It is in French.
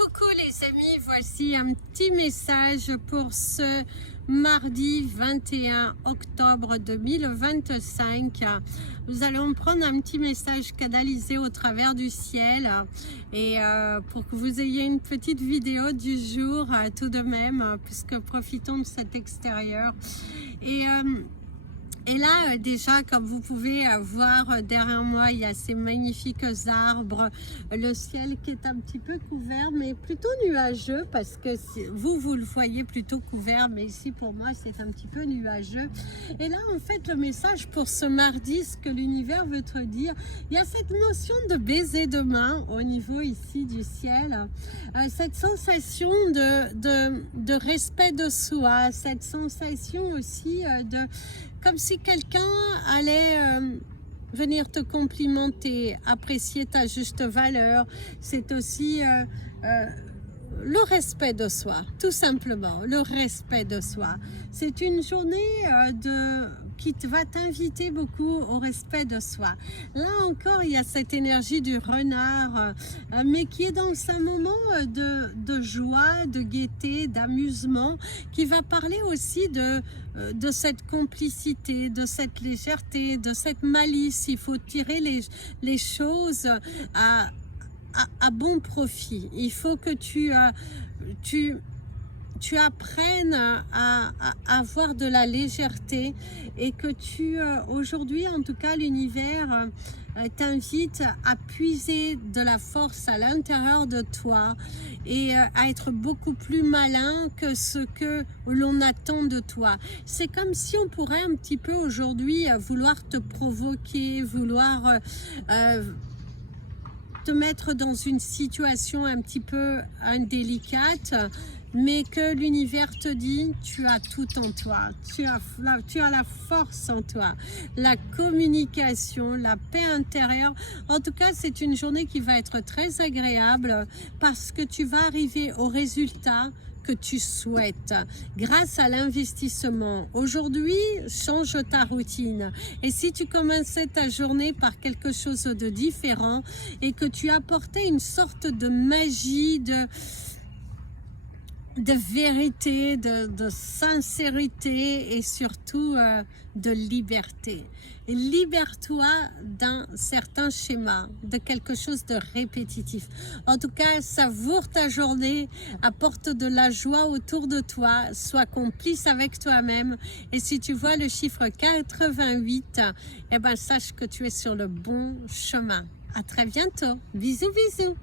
Coucou les amis, voici un petit message pour ce mardi 21 octobre 2025. Nous allons prendre un petit message canalisé au travers du ciel et pour que vous ayez une petite vidéo du jour tout de même, puisque profitons de cet extérieur. Et là, déjà, comme vous pouvez voir derrière moi, il y a ces magnifiques arbres, le ciel qui est un petit peu couvert, mais plutôt nuageux, parce que vous le voyez plutôt couvert, mais ici, pour moi, c'est un petit peu nuageux. Et là, en fait, le message pour ce mardi, ce que l'univers veut te dire, il y a cette notion de baiser de main au niveau ici du ciel, cette sensation de respect de soi, cette sensation aussi comme si quelqu'un allait venir te complimenter, apprécier ta juste valeur. C'est aussi le respect de soi, tout simplement, le respect de soi. C'est une journée qui va t'inviter beaucoup au respect de soi. Là encore, il y a cette énergie du renard, mais qui est dans un moment de joie, de gaieté, d'amusement, qui va parler aussi de cette complicité, de cette légèreté, de cette malice. Il faut tirer les choses à bon profit. Il faut que tu apprennes à avoir de la légèreté et que aujourd'hui en tout cas l'univers t'invite à puiser de la force à l'intérieur de toi et à être beaucoup plus malin que ce que l'on attend de toi. C'est comme si on pourrait un petit peu aujourd'hui vouloir te provoquer, vouloir te mettre dans une situation un petit peu indélicate, mais que l'univers te dit, tu as tout en toi, tu as la force en toi, la communication, la paix intérieure. En tout cas, c'est une journée qui va être très agréable parce que tu vas arriver au résultat que tu souhaites grâce à l'investissement. Aujourd'hui, change ta routine. Et si tu commençais ta journée par quelque chose de différent et que tu apportais une sorte de magie, de vérité, de sincérité et surtout de liberté. Libère-toi d'un certain schéma, de quelque chose de répétitif. En tout cas, savoure ta journée, apporte de la joie autour de toi, sois complice avec toi-même. Et si tu vois le chiffre 88, eh ben, sache que tu es sur le bon chemin. À très bientôt. Bisous, bisous.